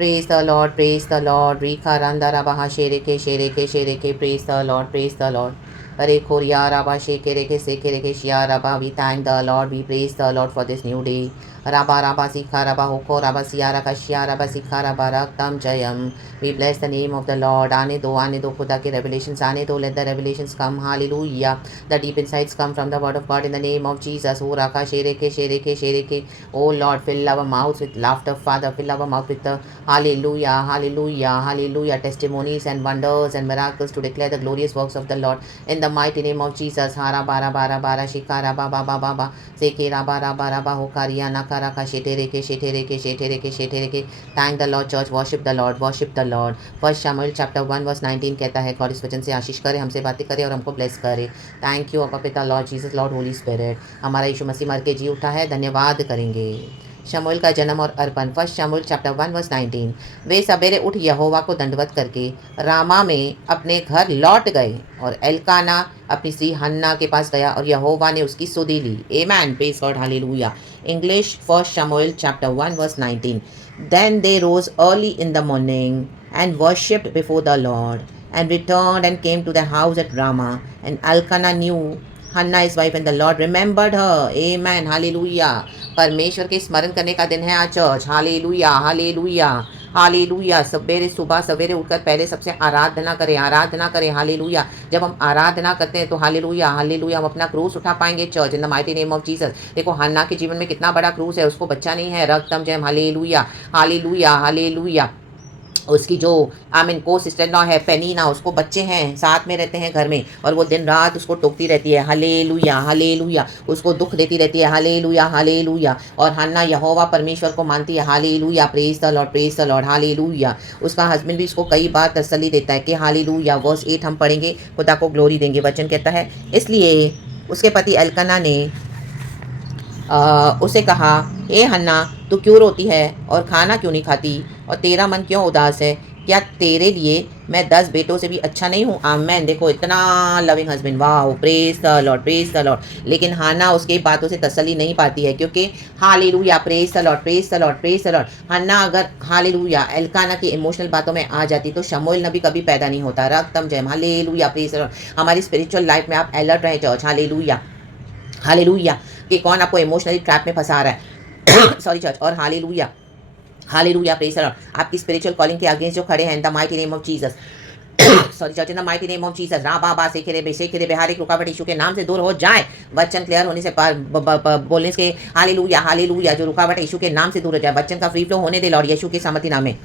Praise the Lord, praise the Lord. Rika randa rabaha shereke shereke shereke. Praise the Lord, praise the Lord. Hare Korea Rabba Shekereke Sekereke Shia Rabba. We thank the Lord, we praise the Lord for this new day. Rabba Rabba Sikha Rabba Hoko Rabba Siara Kashia Rabba Sikha Rabba Raktam Jayam. We bless the name of the Lord. Ane do Khuda ke revelations. Ane do, let the revelations come. Hallelujah. The deep insights come from the word of God in the name of Jesus. O Raka Shereke Shereke Shereke. Oh Lord, fill our mouths with laughter, Father. Fill our mouth with the hallelujah, hallelujah, hallelujah. Testimonies and wonders and miracles to declare the glorious works of the Lord. In the mighty name of Jesus. Hara bara bara bara shikara baba baba baba. Sekera bara bara ba hokaria nakara ka shetereke shetereke shetereke shetereke. Thank the Lord church. Worship the Lord. Worship the Lord. First शमूएल chapter 1 verse 19 कहता है, God इस वचन से आशीष करे, हमसे बातें करे और हमको ब्लेस करे। थैंक यू अपा पिता Lord Jesus, Lord Holi spirit. हमारा यीशु मसीह मर के जी उठा है, धन्यवाद करेंगे। शमूएल का जन्म और अर्पण। फर्स्ट शमूएल चैप्टर 1 वर्स 19। वे सवेरे उठ यहोवा को दंडवत करके रामा में अपने घर लौट गए और एल्काना अपनी स्त्री हन्ना के पास गया और यहोवा ने उसकी सुधि ली। Amen, praise God, hallelujah. English, first शमूएल chapter 1 verse 19। Then they rose early in the morning and worshipped before the Lord and returned and came to the house at Ramah. And Elkanah knew Hannah his wife and the Lord remembered her. Amen. Hallelujah. परमेश्वर के स्मरण करने का दिन है आज church. Hallelujah, hallelujah, hallelujah. सवेरे सुबह सवेरे उठकर पहले सबसे आराधना करें, आराधना करें। हालेलुया। जब हम आराधना करते हैं तो हालेलुया, हालेलुया, हम अपना क्रूस उठा पाएंगे church in the mighty name of Jesus. देखो हन्ना के जीवन में कितना बड़ा क्रूस है, उसको बच्चा नहीं है, रक्तम जयम। Hallelujah, hallelujah, hallelujah. उसकी जो आमीन को सिस्टर लॉ है पेनीना, उसको बच्चे हैं, साथ में रहते हैं घर में, और वो दिन रात उसको टोकती रहती है। हालेलुया, हालेलुया, उसको दुख देती रहती है। Hallelujah, hallelujah. और हन्ना यहोवा परमेश्वर को मानती है। Hallelujah, praise the Lord, praise the Lord, hallelujah. उसका हस्बैंड भी उसको कई बार तसल्ली देता है कि हालेलुया। वर्स 8 हम पढ़ेंगे, खुदा को ग्लोरी देंगे। वचन कहता है, इसलिए उसके पति एल्कना ने उसे कहा, हे हन्ना, तू क्यों रोती है और खाना क्यों नहीं खाती और तेरा मन क्यों उदास है? क्या तेरे लिए मैं 10 बेटों से भी अच्छा नहीं हूँ? आमेन। देखो इतना लविंग हस्बैंड, वाह, praise the Lord, praise the Lord. लेकिन हन्ना उसके बातों से तसल्ली नहीं पाती है, क्योंकि hallelujah, praise the Lord, praise the Lord, praise the Lord. Hannah अगर हालेलुया एल्काना की इमोशनल बातों में आ जाती तो शमूएल नबी कभी पैदा नहीं होता। रक्तम जयम, हालेलुया, प्रेज द लॉर्ड। हमारी स्पिरिचुअल लाइफ में आप अलर्ट रहे चर्च। हालेलुया, हालेलुया, कि कौन आपको इमोशनली ट्रैप में फंसा रहा है। Sorry church. और hallelujah, hallelujah, praise the Lord. आपकी स्पिरिचुअल कॉलिंग के अगेंस्ट जो खड़े हैं, in the mighty name of Jesus, sorry church, in the mighty name of Jesus, राबा सेखेरे बेहारिक रुकावट यीशु के नाम से दूर हो जाए। वचन क्लियर होने से बोलने से हालेलुया, हालेलुया, जो रुकावट यीशु के नाम से दूर हो जाए। वचन का फ्री फ्लो होने दे लॉर्ड यीशु के सामर्थ्य नाम में।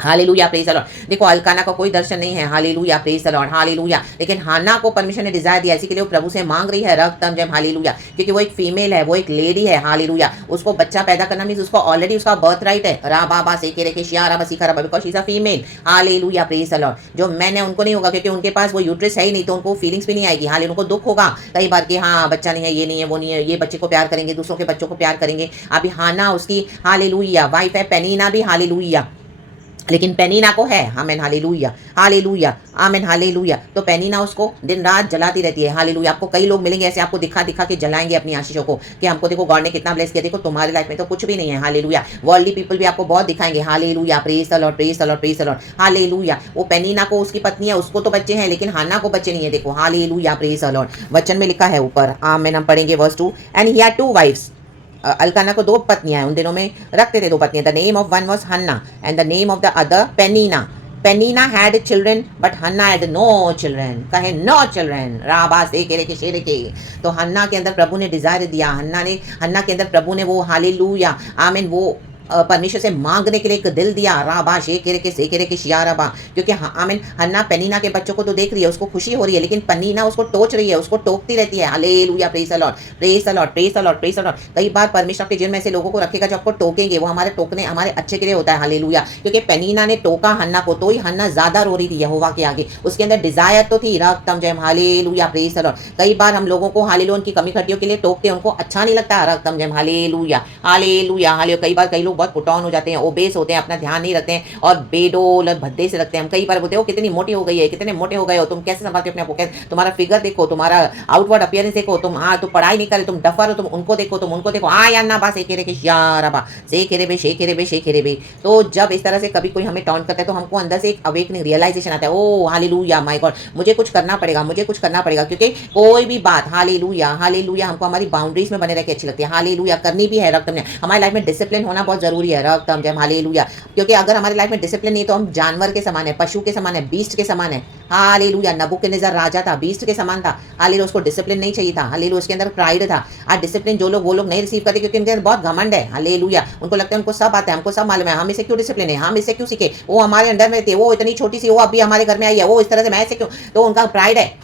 Hallelujah, praise the Lord. देखो अल्काना का कोई दर्शन नहीं है। Hallelujah, praise the Lord, hallelujah. लेकिन हन्ना को परमिशन ने डिजायर दिया, इसी के लिए वो प्रभु से मांग रही है रक्तम जयम। हालेलुया, क्योंकि वो एक फीमेल है, वो एक लेडी है। हालेलुया, उसको बच्चा पैदा करना मींस उसको ऑलरेडी उसका बर्थ राइट है। राबा सेके रेके शिया राबा सिखा राबा, because she is a female. Hallelujah, praise the Lord. जो मैंने उनको नहीं होगा, क्योंकि उनके पास वो यूट्रस है ही नहीं, तो उनको फीलिंग्स भी नहीं आएगी। हालेलुया, उनको दुख होगा कई बार कि हाँ बच्चा नहीं है, ये नहीं है, वो नहीं है, ये बच्चे को प्यार करेंगे, दूसरों के बच्चों को प्यार करेंगे। अभी हन्ना उसकी हालेलुया वाइफ है, पेनीना भी हालेलुया, लेकिन पेनीना को है। आमेन, हालेलुया, हालेलुया, आमेन, हालेलुया। तो पेनीना उसको दिन रात जलाती रहती है। हालेलुया। आपको कई लोग मिलेंगे ऐसे, आपको दिखा दिखा के जलाएंगे अपनी आशीषों को कि हमको देखो गॉड ने कितना ब्लेस किया। देखो तुम्हारी लाइफ में तो कुछ भी नहीं है। हालेलुया। वर्ल्डली पीपल भी आपको बहुत दिखाएंगे। Hallelujah, praise the Lord, praise the Lord, praise the Lord, hallelujah. वो पेनीना को उसकी पत्नी है, उसको तो बच्चे हैं, लेकिन हन्ना को बच्चे नहीं है। देखो हालेलुया, प्रेज द लॉर्ड। वचन में लिखा है ऊपर, आमेन, हम पढ़ेंगे verse 2। And he had 2 wives. Elkanah को 2 पत्नियां हैं, उन दिनों में रखते थे 2 पत्नियां। The name of one was Hannah and the name of the other Peninnah. Peninnah had children but Hannah had no children. कहे नो चिल्ड्रन। राबा से के शेरे के। तो हन्ना के अंदर प्रभु ने डिजायर दिया, हन्ना के अंदर प्रभु ने वो हालेलुया, आमीन, वो परमेश्वर से मांगने के लिए एक दिल दिया। राबा शेकेरे के शिया राबा, क्योंकि आमीन हन्ना पेनीना के बच्चों को तो देख रही है, उसको खुशी हो रही है, लेकिन पेनीना उसको टोच रही है, उसको टोकती रहती है। Hallelujah, praise the Lord, praise the Lord, praise the Lord, praise the Lord. कई बार परमेश्वर के जीवन में ऐसे लोगों को रखेगा जो आपको टोकेंगे, वो हमारे टोकने हमारे अच्छे के लिए होता है। हालेलुया, क्योंकि पेनीना ने टोका हन्ना को, तो ही हन्ना ज्यादा रो रही थी यहोवा के आगे। उसके अंदर डिजायर तो थी, रक्तम जयम। Hallelujah, praise the Lord. कई बार हम लोगों को हालेलुया उनकी कमी खटियों के लिए टोकते हैं, उनको अच्छा नहीं लगता। रक्तम जयम, हालेलुया, हालेलुया, हालेलुया। कई बार कई लोग लोग बहुत पुट ऑन हो जाते हैं, ओबेस होते हैं, अपना ध्यान नहीं रखते हैं और बेडोल और भद्दे से रखते हैं। हम कई बार बोलते हो कितनी मोटी हो गई है, कितने मोटे हो गए हो, तुम कैसे संभालते हो अपने आप को, कैसे तुम्हारा फिगर देखो, तुम्हारा आउटवर्ड अपीयरेंस देखो, तुम हाँ तुम पढ़ाई नहीं करे, तुम डफर हो, तुम उनको देखो, तुम उनको देखो, यार ना बा सेके रे के यार बा सेके रे बे शेके रे बे शेके रे बे। तो जब इस तरह से कभी कोई हमें टॉन्ट करता है तो हमको अंदर से एक अवेकनिंग रियलाइजेशन आता है, ओ हालेलुया माय गॉड, मुझे कुछ करना पड़ेगा, मुझे कुछ करना पड़ेगा, क्योंकि कोई भी बात हालेलुया हालेलुया हमको हमारी बाउंड्रीज में बने रह के अच्छी लगती है। हालेलुया करनी भी है रक्त में, हमारी लाइफ में डिसिप्लिन होना बहुत जरूरी है रक्त हम जब हालेलुया, क्योंकि अगर हमारी लाइफ में डिसिप्लिन नहीं तो हम जानवर के समान है, पशु के समान है, बीस्ट के समान है। हालेलुया नबूकदनेस्सर राजा था, बीस्ट के समान था। हालेलुया उसको डिसिप्लिन नहीं चाहिए था। हालेलुया उसके अंदर प्राइड था। आज डिसिप्लिन जो लोग वो लोग नहीं रिसीव करते क्योंकि उनके अंदर बहुत घमंड है। हालेलुया उनको लगता है उनको सब आता है, हमको सब मालूम है, हम इसे क्यों डिसिप्लिन है, हम इसे क्यों सीखे, वो हमारे अंडर में थे, वो इतनी छोटी सी वो अभी हमारे घर में आई है, वो इस तरह से मैं ऐसे क्यों, तो उनका प्राइड है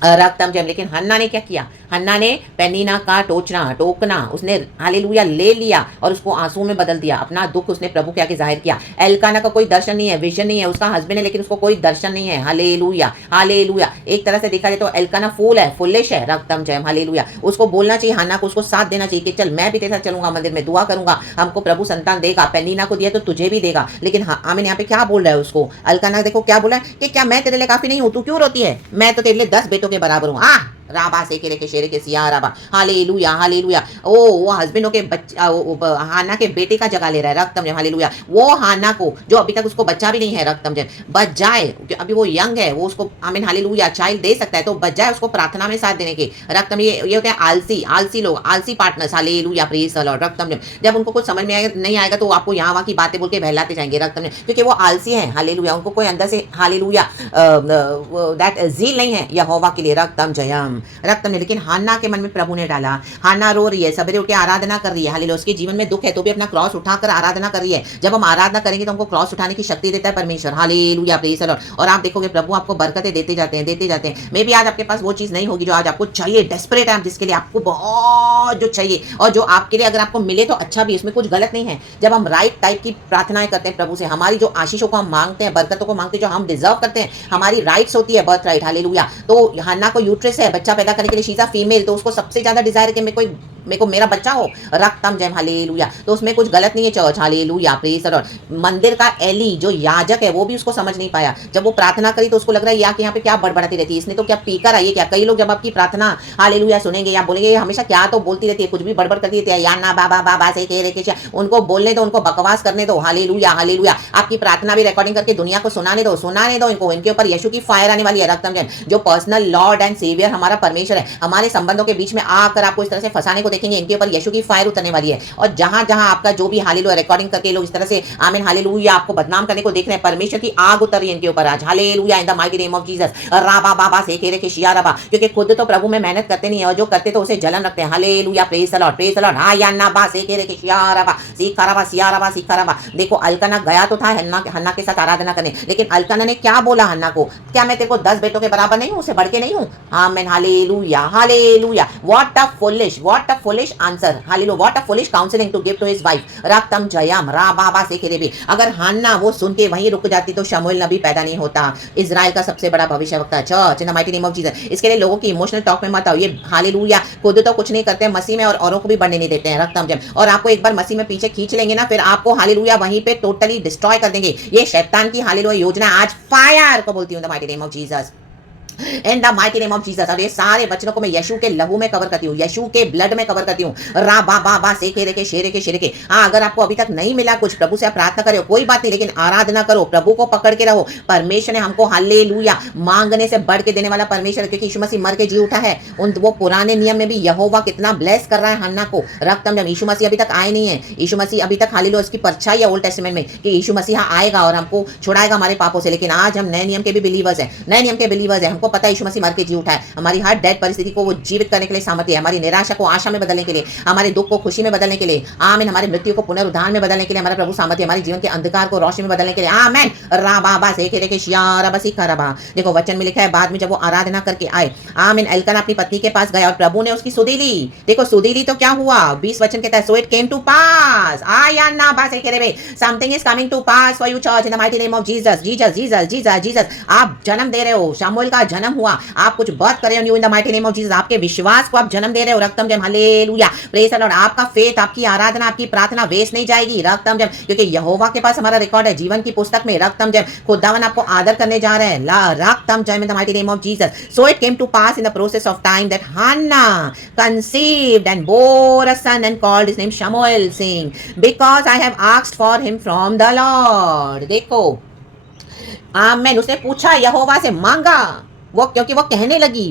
रक्तम जम। लेकिन हन्ना ने क्या किया, हन्ना ने पेनीना का टोकना उसने हालेलुया ले लिया और उसको आंसू में बदल दिया। अपना दुख उसने प्रभु के आगे जाहिर किया। एल्काना का कोई दर्शन नहीं है, विजन नहीं है, उसका हस्बैंड है लेकिन उसको कोई दर्शन नहीं है। Hallelujah hallelujah. एक तरह से देखा जाए तो एल्काना फूल है, फुलिश है रक्तम जयम। हालेलुया उसको बोलना चाहिए हन्ना को, उसको साथ देना चाहिए कि चल मैं भी तेरे साथ चलूंगा, मंदिर में दुआ करूंगा, हमको प्रभु संतान देगा। पेनीना को दिया तो तुझे भी देगा। लेकिन आमिन यहाँ पे क्या बोल रहा है उसको, एल्काना देखो क्या बोला कि क्या मैं तेरे लिए काफी नहीं हूं, तू क्यों रोती है, मैं तो तेरे लिए 10 बेटों के बराबर हूँ। राबा से के शेरे के सिया राबा हालेलुया हालेलुया। ओ वो हस्बैंडों के हाना के बेटे का जगह ले रहा है रक्तम जय। हालेलुया वो हाना को जो अभी तक उसको बच्चा भी नहीं है रक्तम जय, बच जाए, अभी वो यंग है, वो उसको आमीन हालेलुया चाइल्ड दे सकता है, तो बच जाए उसको प्रार्थना में साथ देने के रक्तम। ये होते हैं आलसी लोग, आलसी partners. Hallelujah praise the Lord रक्तम जय। जब उनको कुछ समझ में नहीं आएगा तो आपको यहाँ वहाँ की बातें बोल के बहलाते जाएंगे रक्तम जय, क्योंकि वो आलसी है। हालेलुया उनको कोई अंदर से हालेलुया दैट जील नहीं है यहोवा के लिए रक्तम जयम रक्तम ने। लेकिन हान्ना के मन में प्रभु ने डाला। हान्ना रो रही है, सवेरे उठ के आराधना कर रही है। हालेलुया उसके जीवन में दुख है तो भी अपना क्रॉस उठाकर आराधना कर रही है। जब हम आराधना करेंगे तो हमको क्रॉस उठाने की शक्ति देता है परमेश्वर। Hallelujah praise the Lord. और आप देखोगे प्रभु आपको बरकतें देते जाते हैं, देते जाते हैं। मे भी आज आपके पास वो चीज नहीं होगी जो आज आपको चाहिए, डेस्परेट है जिसके लिए आपको बहुत जो चाहिए, और जो आपके लिए अगर आपको मिले तो अच्छा भी, इसमें कुछ गलत नहीं है। जब हम राइट टाइप की प्रार्थनाएं करते हैं प्रभु से, हमारी जो आशीषों को हम मांगते हैं, बरकतों को मांगते हैं जो हम डिजर्व करते हैं, हमारी राइट्स होती है, बर्थ राइट। हालेलुया। तो हन्ना को यूट्रस है, बच्चा पैदा करने के लिए, शीज अ फीमेल, तो उसको सबसे ज्यादा डिजायर है कि मेरा बच्चा हो रक्तम जय। हालेलुया। तो उसमें कुछ गलत नहीं है church. Hallelujah praise the Lord. मंदिर का एली जो याजक है वो भी उसको समझ नहीं पाया। जब वो प्रार्थना करी तो उसको लग रहा है यहाँ पे क्या बड़बड़ाती रहती है, इसने तो क्या पीकर आई है क्या। कई लोग जब आपकी प्रार्थना हालेलुया सुनेंगे या बोलेंगे हमेशा क्या तो बोलती रहती है, कुछ भी बड़बड़ करती रहती है, या ना बाबा बाबा से कह रहे, उनको बोलने दो, उनको बकवास करने दो। Hallelujah hallelujah. आपकी प्रार्थना भी रिकॉर्डिंग करके दुनिया को सुनाने दो इनको, इनके ऊपर यीशु की फायर आने वाली है रक्तम जय। जो पर्सनल लॉर्ड एंड सेवियर हमारा परमेश्वर है, हमारे संबंधों के बीच में आकर आपको इस तरह से फंसाने को देखेंगे, इनके ऊपर यीशु की फायर उतरने वाली है। और जहां जहां आपका जो भी हालेलुया रिकॉर्डिंग करके लोग इस तरह से आमीन हालेलुया आपको बदनाम करने को देख रहे हैं, परमेश्वर की आग उतर रही है इनके ऊपर आज। Hallelujah in the mighty name of Jesus. राबा बाबा से के रे के शिया रबा। क्योंकि खुद तो प्रभु में मेहनत करते नहीं है और जो करते तो उसे जलन रखते हैं। Hallelujah praise the Lord praise the Lord. हा या ना बा से के रे के शिया रबा सीखा रबा सिया रबा सीखा रबा। देखो अल्कना गया तो था हन्ना के साथ आराधना करने, लेकिन अल्कना ने क्या बोला हन्ना को, क्या मैं तेरे को 10 बेटों के बराबर नहीं हूं, उससे बढ़ के नहीं हूं। आमीन hallelujah hallelujah. What a foolish answer. Hallelujah what a foolish counselling to give to his wife रक्तम जयम रा बाबा से खेरे भी। अगर हन्ना वो सुन के वहीं रुक जाती तो शमूएल नबी पैदा नहीं होता। इजराइल का सबसे बड़ा भविष्यवक्ता church in the mighty name of Jesus. इसके लिए लोगों की इमोशनल टॉक में मत आओ। ये हालेलुया खुद तो कुछ नहीं करते हैं मसीह में और औरों को भी बढ़ने नहीं देते हैं रक्तम जयम। और आपको एक बार मसीह में पीछे खींच लेंगे ना, फिर आपको हालेलुया वहीं पे टोटली डिस्ट्रॉय कर देंगे। ये शैतान की हालेलुया योजना आज फायर को बोलती हूं the mighty name of Jesus in the mighty name of Jesus. और ये सारे वचनों को मैं यीशु के लहू में कवर करती हूँ, यीशु के ब्लड में कवर करती हूँ। रा बा बा बा से के शेरे के। हाँ अगर आपको अभी तक नहीं मिला कुछ, प्रभु से आप प्रार्थना करो, कोई बात नहीं, लेकिन आराधना करो, प्रभु को पकड़ के रहो। परमेश्वर ने हमको हालेलुया मांगने से बढ़ के देने वाला परमेश्वर, क्योंकि यीशु मसीह मर के जी उठा है। वो पुराने नियम में भी यहोवा कितना ब्लेस कर रहा है हन्ना को रक्तम जब। यीशु मसीह अभी तक आए नहीं है, यीशु मसीह अभी तक हालेलुया उसकी परछाई है ओल्ड टेस्टामेंट में कि यीशु मसीह आएगा और हमको छुड़ाएगा हमारे पापों से। लेकिन आज हम नए नियम के भी बिलीवर्स हैं, नए नियम के बिलीवर्स हैं। हमको पता है यीशु मसीह मर के जी उठा है, हमारी हर डेड परिस्थिति को वो जीवित करने के लिए सामर्थ्य है, हमारी निराशा को आशा में बदलने के लिए, हमारे दुख को खुशी में बदलने के लिए, आमीन, हमारे मृत्यु को पुनरुद्धार में बदलने के लिए हमारा प्रभु सामर्थ्य, हमारे जीवन के अंधकार को रोशनी में बदलने के लिए, आमीन। राबा से के शिया बसी करबा। देखो वचन में लिखा है बाद में जब वो आराधना करके आए, आमीन, एल्काना अपनी पत्नी के पास गया और प्रभु ने उसकी सुधि ली। देखो सुधि ली तो क्या हुआ, 20 वचन कहता है सो इट केम टू पास आया ना बा से के something is coming to pass for you church in the mighty name of Jesus. Jesus Jesus Jesus Jesus. आप जन्म दे रहे हो, शमूएल का जन्म हुआ, आप कुछ बर्थ कर रहे हो new in the mighty name of Jesus, आपके विश्वास को आप जन्म दे रहे हो, रक्तम जम, हालेलुया, प्रेज द लॉर्ड। आपका फेथ, आपकी आराधना, आपकी प्रार्थना वेस्ट नहीं जाएगी, रक्तम जम, क्योंकि यहोवा के पास हमारा रिकॉर्ड है जीवन की पुस्तक में, रक्तम जम, खुदावन आपको आदर करने जा रहे हैं, रक्तम जम in the mighty name of Jesus. So it came to pass in the process of time that Hannah conceived and bore a son and called his name Shamuel, saying, because I have asked for him from the Lord। देखो, आमेन, उसने पूछा, यहोवा से मांगा, वो क्योंकि वो कहने लगी,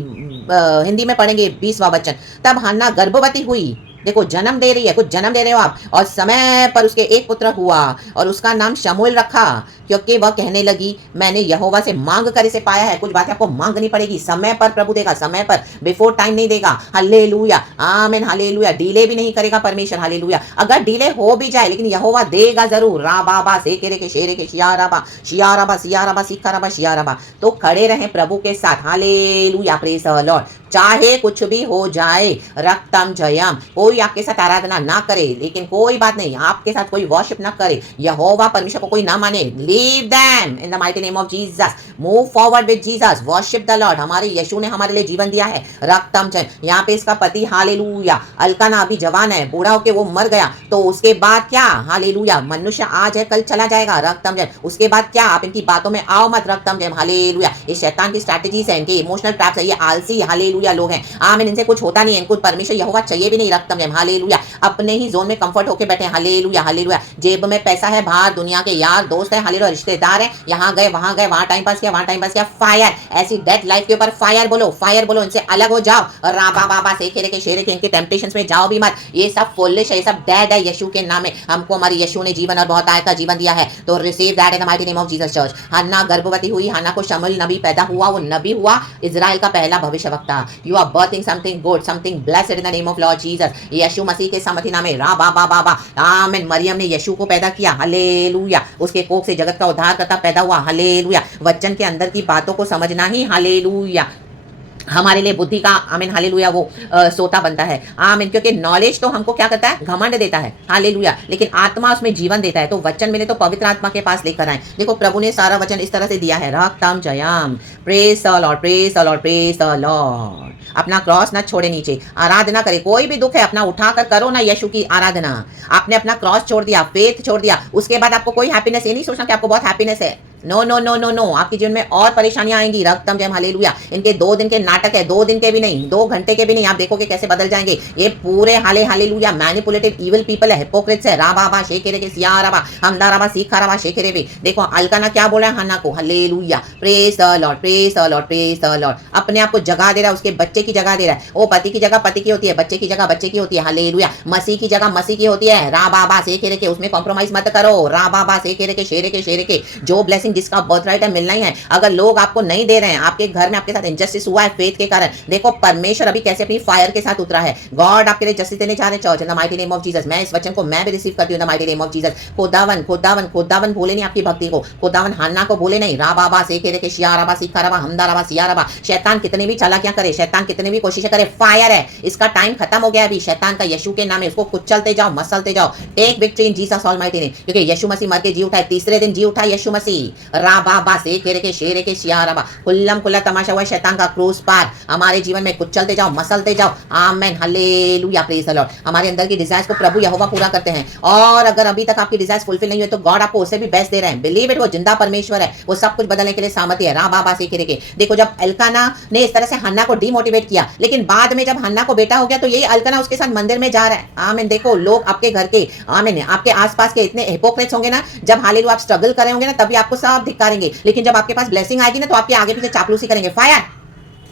हिंदी में पढ़ेंगे 20वां वचन, तब हन्ना गर्भवती हुई। देखो, जन्म दे रही है, कुछ जन्म दे रहे हो आप, और समय पर उसके एक पुत्र हुआ और उसका नाम शमूएल रखा, क्योंकि वह कहने लगी, मैंने यहोवा से मांग कर इसे पाया है। कुछ बातें आपको मांगनी पड़ेगी, समय पर प्रभु देगा, समय पर, बिफोर टाइम नहीं देगा। हालेलुया, आमीन, हालेलुया, डिले भी नहीं करेगा परमेश्वर, हालेलुया। अगर डिले हो भी जाए लेकिन यहोवा देगा जरूर। राबाबा सेकेरे के शेरे के शियाराबा शियाराबा सियाराबा सिखाराबा शियाराबा। तो खड़े रहें प्रभु के साथ, हालेलुया, प्रेज द लॉर्ड। चाहे कुछ भी हो जाए, रक्तम जयम, कोई आपके साथ आराधना ना करे, लेकिन कोई बात नहीं, आपके साथ कोई वर्शिप ना करे, यहोवा परमेश्वर को कोई ना माने, leave them in the mighty name of Jesus, move forward with Jesus, worship the Lord. हमारे यीशु ने हमारे लिए जीवन दिया है, रक्तम जयम। यहाँ पे इसका पति, हालेलुया, अल्काना अभी जवान है, बूढ़ा होके वो मर गया, तो उसके बाद क्या, हालेलुया, मनुष्य आज है कल चला जाएगा, रक्तम जयम। उसके बाद क्या, आप इनकी बातों में आओ मत, रक्तम जयम, हालेलुया। ये शैतान की स्ट्रैटेजीज है, इनके इमोशनल ट्रैप्स है, ये आलसी, हालेलुया लोग हैं, आमीन, इनसे कुछ होता नहीं है, इनको परमेश्वर यहोवा चाहिए भी नहीं, रक्तम जयम, हालेलुया। अपने ही जोन में कंफर्ट होके बैठे हैं, हालेलुया, हालेलुया। जेब में पैसा है, बाहर दुनिया के यार दोस्त है, हालेलुया, रिश्तेदार है, यहाँ गए वहां टाइम पास किया, वहां टाइम पास किया, फायर, ऐसी डेड लाइफ के ऊपर फायर बोलो, फायर बोलो, इनसे अलग हो जाओ, राबा बाबा सेखेरे के शेरे के, इनके टेम्पटेशंस में जाओ भी मत, ये सब फुलिश है, ये सब डेड है, यीशु के नाम में। हमको हमारे यीशु ने जीवन और बहुत आय का जीवन दिया है, तो receive that in the mighty name of Jesus church. Hannah गर्भवती हुई, हन्ना को शमूएल नबी पैदा हुआ, वो नबी हुआ, इजराइल का पहला भविष्यवक्ता। You are birthing something good, something blessed in the name of Lord Jesus. यीशु मसीह के सामर्थी नाम में, राबा बाबा बा, आमीन। मरियम ने यीशु को पैदा किया, हालेलुया, उसके कोख से जगत का उद्धार करता पैदा हुआ, हालेलुया। वचन के अंदर की बातों को समझना ही, हालेलुया, हमारे लिए बुद्धि का, आमीन, हालेलुया, वो सोता बनता है, आमीन। क्योंकि नॉलेज तो हमको क्या करता है, घमंड देता है, हालेलुया, लेकिन आत्मा उसमें जीवन देता है। तो वचन मिले तो पवित्र आत्मा के पास लेकर आए। देखो, प्रभु ने सारा वचन इस तरह से दिया है, रक्तम जयम, praise the Lord, praise the Lord, praise the Lord. अपना क्रॉस ना छोड़े नीचे, आराधना करे, कोई भी दुख है अपना उठाकर करो ना यीशु की आराधना। आपने अपना क्रॉस छोड़ दिया, फेथ छोड़ दिया, उसके बाद आपको कोई हैप्पीनेस, ये नहीं सोचना कि आपको बहुत हैप्पीनेस है, no no no no no, आपके जीवन में और परेशानियां आएंगी, रक्तम जयम, हालेलुया। इनके 2 दिन के नाटक है, 2 दिन के भी नहीं, 2 घंटे के भी नहीं, आप देखोगे कैसे बदल जाएंगे। ये पूरे हालेलुया मैनिपुलेटिव इविल पीपल है, हिपोक्रिट्स है, राबा शेकेरे के सियाराबा हमदाराबा सीखाराबा शेकेरे भी। देखो, अल्काना क्या बोला है हन्ना को, hallelujah, praise the Lord, praise the Lord, praise the Lord. अपने आप को जगह दे रहा है, उसके बच्चे की जगह दे रहा है। वो पति की जगह पति की होती है, बच्चे की जगह बच्चे की होती है, हालेलुया। मसीह की जगह मसीह की होती है, राबा शेकेरे के, उसमें कॉम्प्रोमाइज मत करो, राबा शेकेरे के शेरे के। जो ब्लेसिंग जिसका बर्थ राइट है, मिलना ही है। अगर लोग आपको नहीं दे रहे हैं, आपके घर में आपके साथ इनजस्टिस हुआ है फेथ के कारण, देखो परमेश्वर अभी कैसे अपनी फायर के साथ उतरा है। गॉड आपके लिए जस्टिस देने जा रहे हैं church, in the mighty name of Jesus. मैं इस वचन को मैं भी रिसीव करती हूं, इन the mighty name of Jesus. खुदावन खुदावन खुदावन भूले नहीं आपकी भक्ति को, खुदावन हन्ना को भूले नहीं, राबा सेकेरे के शियाराबा सिखाराबा हमदाराबा सियाराबा। शैतान कितने भी चालाकियां करे, शैतान कितने भी कोशिशें करे, फायर है, इसका टाइम खत्म हो गया अभी। शैतान का यीशु के नाम है, उसको कुचलते जाओ, मसलते जाओ। Take victory in Jesus almighty name, क्योंकि यीशु मसीह मर के जी उठा है, तीसरे दिन जी उठा यीशु मसीह, राबा सेकेरे के शेरे के शियाराबा। खुल्लम खुल्ला तमाशा हुआ शैतान का क्रूस पार, हमारे जीवन में कुचलते जाओ, मसलते जाओ, आमेन, हालेलुया, प्रेज द लॉर्ड। हमारे अंदर की डिजायर्स को प्रभु यहोवा पूरा करते हैं, और अगर अभी तक आपकी डिजायर्स फुलफिल नहीं हुई तो गॉड आपको उससे भी बेस्ट दे रहे हैं। बिलीव इट, वो जिंदा परमेश्वर है, वो सब कुछ बदलने के लिए सामर्थ्य है, राबा सेकेरे के। देखो, जब एल्काना ने इस तरह से हन्ना को डिमोटिवेट किया, लेकिन बाद में जब हन्ना को बेटा हो गया तो यही एल्काना उसके साथ मंदिर में जा रहा है, आमीन। देखो, लोग आपके घर के, आमीन, आपके आसपास के इतने हिपोक्रेट्स होंगे ना, जब हालेलुया आप स्ट्रगल करे होंगे ना, तभी आपको सब धिक्कारेंगे, लेकिन जब आपके पास ब्लेसिंग आएगी ना तो आपके आगे पीछे चापलूसी करेंगे, फायर,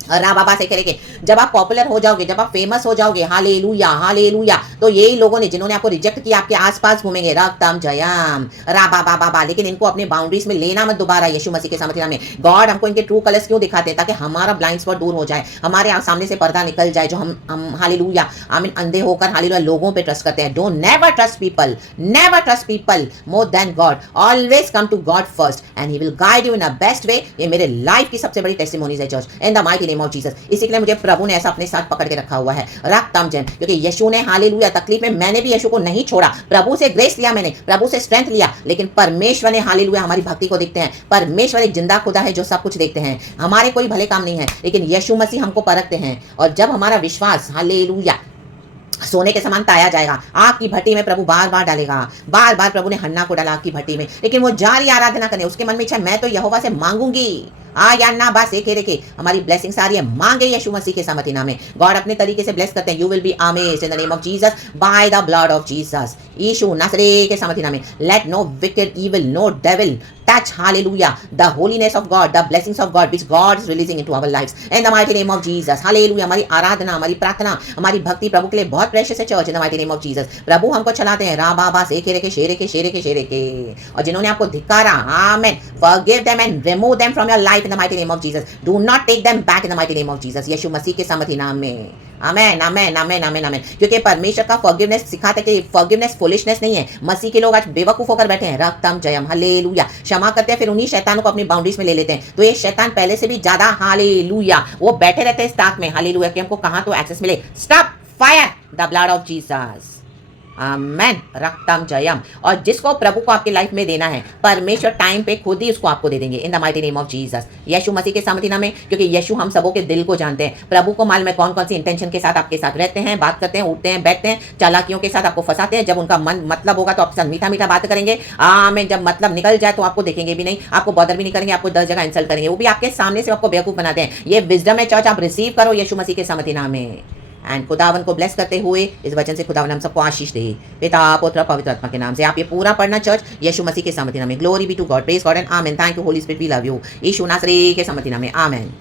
राबा से करेंगे। जब आप पॉपुलर हो जाओगे, जब आप फेमस हो जाओगे, हालेलुया हालेलुया, तो यही लोगों ने जिन्होंने आपको रिजेक्ट किया आपके आसपास घूमेंगे, रक्तम जयम, राबा बाबा। लेकिन इनको अपने बाउंड्रीज में लेना मत दोबारा, यीशु मसीह के सामर्थ्य में। गॉड हमको इनके ट्रू कलर्स क्यों दिखाते हैं, ताकि हमारा ब्लाइंड स्पॉट दूर हो जाए, हमारे सामने से पर्दा निकल जाए, जो हम हालेलुया, आमीन, अंधे होकर हालेलुया लोगों पे ट्रस्ट करते हैं। Don't never trust people, never trust people more than God. Always come to God first and he will guide you in a best way. ये मेरे लाइफ की सबसे बड़ी टेस्टिमोनीज है church, in the mighty name of Jesus. इसी के लिए मुझे प्रभु ने ऐसा अपने साथ पकड़ के रखा हुआ है। रखतम जन, क्योंकि यीशु ने हालेलुया तकलीफ में मैंने भी यीशु को नहीं छोड़ा, प्रभु से ग्रेस लिया, मैंने प्रभु से स्ट्रेंथ लिया, लेकिन परमेश्वर ने हालेलुया हमारी भक्ति को देखते हैं। परमेश्वर एक जिंदा खुदा है जो सब कुछ देखते हैं। हमारे कोई भले काम नहीं है, लेकिन यीशु मसीह हमको परखते हैं। और जब हमारा विश्वास हालेलुया सोने के समान ताया जाएगा, आग की भट्टी में प्रभु बार बार डालेगा। बार बार प्रभु ने हन्ना को डाला आग की भट्टी में, लेकिन वो जारी आराधना करे। उसके मन में इच्छा, मैं तो यहोवा से मांगूंगी। या ना बस एक रेखे हमारी ब्लेसिंग्स आ रही है, मांगे यीशु मसीह के सामर्थी नाम में। गॉड अपने तरीके से ब्लेस करते हैं। You will be amazed in the name of Jesus by the blood of Jesus. यीशु नासरी के सामर्थी नाम में। Let no wicked evil, no devil touch hallelujah the holiness of God, the blessings of God which God is releasing into our lives in the mighty name of Jesus hallelujah। हमारी आराधना, हमारी प्रार्थना, हमारी भक्ति प्रभु के लिए बहुत प्रेशियस है church, in the mighty name of Jesus. प्रभु हमको चलाते हैं रा बाबा से खेरे के शेरे के शेरे के शेरे के। और जिन्होंने आपको धिक्कारा, आमेन, forgive them and remove them from your life in the mighty name of Jesus। do not take them back in the mighty name of Jesus, यीशु मसीह के सामर्थी नाम में। आमेन आमेन आमेन आमेन आमेन। क्योंकि परमेश्वर का फॉरगिवनेस सिखाते कि फॉरगिवनेस फुलिशनेस नहीं है। मसीह के लोग आज बेवकूफ होकर बैठे हैं। रक्तम जयम हालेलुया। क्षमा करते हैं, फिर उन्हीं शैतानों को अपनी बाउंड्रीज में ले लेते हैं। तो ये शैतान पहले से भी ज्यादा हालेलुया वो बैठे रहते हैं स्टाक में हालेलुया कि हमको कहां तो एक्सेस मिले। Stop fire the blood of Jesus. Amen. रक्तम जयम। और जिसको प्रभु को आपके लाइफ में देना है, परमेश्वर टाइम पे खुद ही उसको आपको दे देंगे in the mighty name of Jesus. यीशु मसीह के सामर्थी नाम में, क्योंकि यीशु हम सबों के दिल को जानते हैं। प्रभु को मालूम है कौन कौन सी इंटेंशन के साथ आपके साथ रहते हैं, बात करते हैं, उठते हैं, बैठते हैं, चालाकियों के साथ आपको फंसाते हैं। जब उनका मन मतलब होगा तो आपके साथ मीठा मीठा बात करेंगे। आमेन। जब मतलब निकल जाए तो आपको देखेंगे भी नहीं, आपको बॉदर भी नहीं करेंगे, आपको 10 जगह इंसल्ट करेंगे, वो भी आपके सामने से आपको बेवकूफ बनाते हैं। ये विजडम है चर्च, आप रिसीव करो यीशु मसीह के सामर्थी नाम में। एंड खुदावन को ब्लेस करते हुए इस वचन से खुदावन हम सबको आशीष दे, पिता पुत्र पवित्र आत्मा के नाम से। आप ये पूरा पढ़ना चर्च यीशु मसीह के सामर्थी नाम में। Glory be to God, praise God and amen. Thank you Holy Spirit, we love you. यीशु नासरी के सामर्थी नाम में, आमेन।